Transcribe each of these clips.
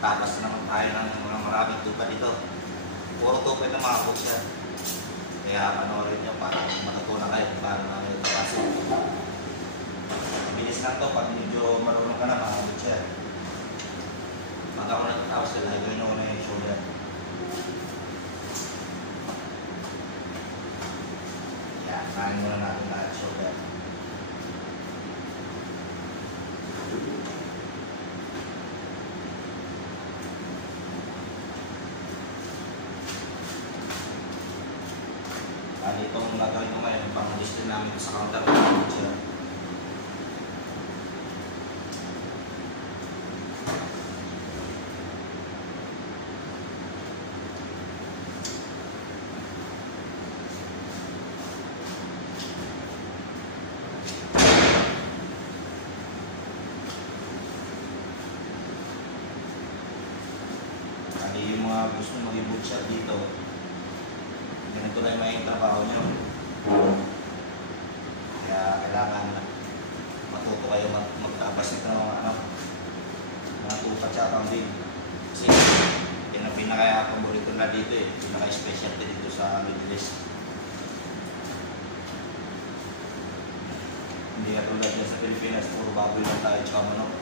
Tapos naman tayo ng mga maraming tupa dito. Puro tupa na makabot siya. Kaya panoorin nyo para matutunan kayo para namin ito kasi. Bilis lang to pag medyo marunong ka na makabot siya. Pag ako natatapos sila, gawin ako na yung shoulder. Yan, kain muna natin lahat shoulder. Itong gagawin ko ngayon, pang-list din namin sa counter. Yung mga gusto mag-i-boot shot dito, ganito lang may trabaho nyo. Kaya kailangan matuto kayo magtabas nito ng mga tupat siya kambing. Kasi yun ang pinaka-paborito na dito eh. Pinaka-specialty dito sa Middle East. Hindi ka tulad dyan sa Pilipinas, puro baboy lang tayo tsaka manok.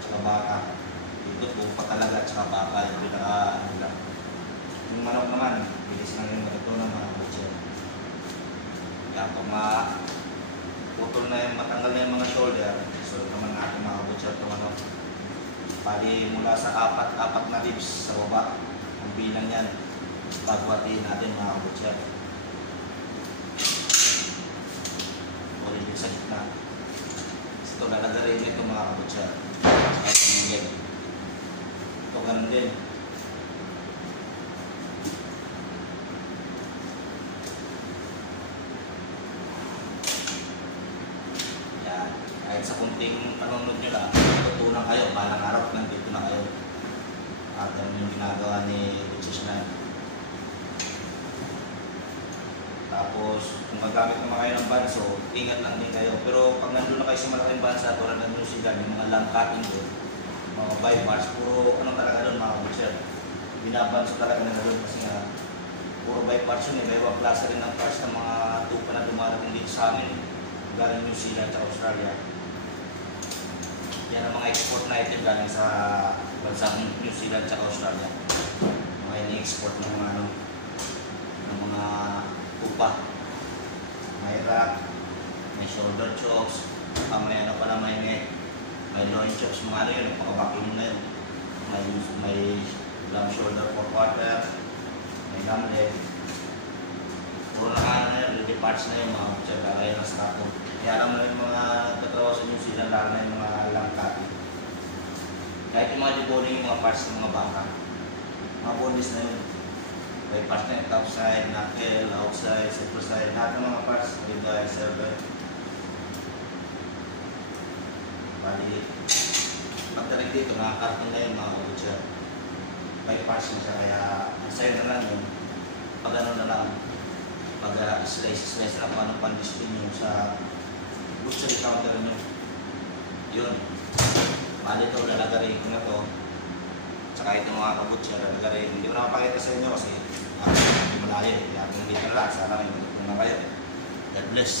Tsaka baka. Dito po pa talaga tsaka baka yung pinaka-ano lang. Yung manok naman, bilis na rin matutunan mga butcher. Kaya kung putol na yung matanggal na yung mga shoulder, so naman natin mga butcher ito manok. Bali mula sa apat na ribs sa baba, ang bilang yan, pagwatiin natin mga butcher. Ulit yung sa gitna. Ito lalagarin nito mga butcher. Ito ganun din. Kahit sa kunting panunod nyo lang, tutunan kayo, balang araw, nandito na kayo. At ano yung ginagawa ni Butchers na yun. Tapos, kung magamit naman kayo ng banso, ingat lang din kayo. Pero pag nandun na kayo sa malaking bansa, tulad ng New Zealand, yung mga lang cutting doon, mga bypass, puro ano talaga doon mga butcher. Binabanso talaga na doon kasi nga, puro bypass yun eh. May ibang klase rin ng parts ng mga tupa na dumarating dito sa amin. Galing New Zealand at Australia. Yan ang mga export na item galing sa bansang New Zealand at Australia. Mga ini-export ng mga ano, ng mga tupa. May rack, may shoulder chokes, may ano pala may neck, may loin chokes, mga ano yun, pagkabakin na yun. May lamb shoulder for quarter, may lamb leg. Puro na ano yun, ready parts na yun, mga butcher, lalagay na sa kapon. Kaya alam mo yung mga tatrawa sa New Zealand, lalo na yung mga lamb cutting. Kahit yung mga deboning, yung mga parts ng mga baka, mga bodies na yun. May parts na yung top side, knuckle, outside, center side, lahat ng mga parts, ribeye, cervical. Bali, pagdating dito, nakakarting na yung mga butcher. May parts na siya, kaya ang sayo na lang yun. Pag ano na lang, pag slice lang paano pan-display nyo sa butchery counter nyo. Yun. Bali ito, lalagarin ko na to. Tsaka ito mga kabutcher, lalagarin. Hindi ko na mapakita sa inyo kasi hindi malayo. Kaya kung dito na lang, sana may matutulungan kayo. God bless.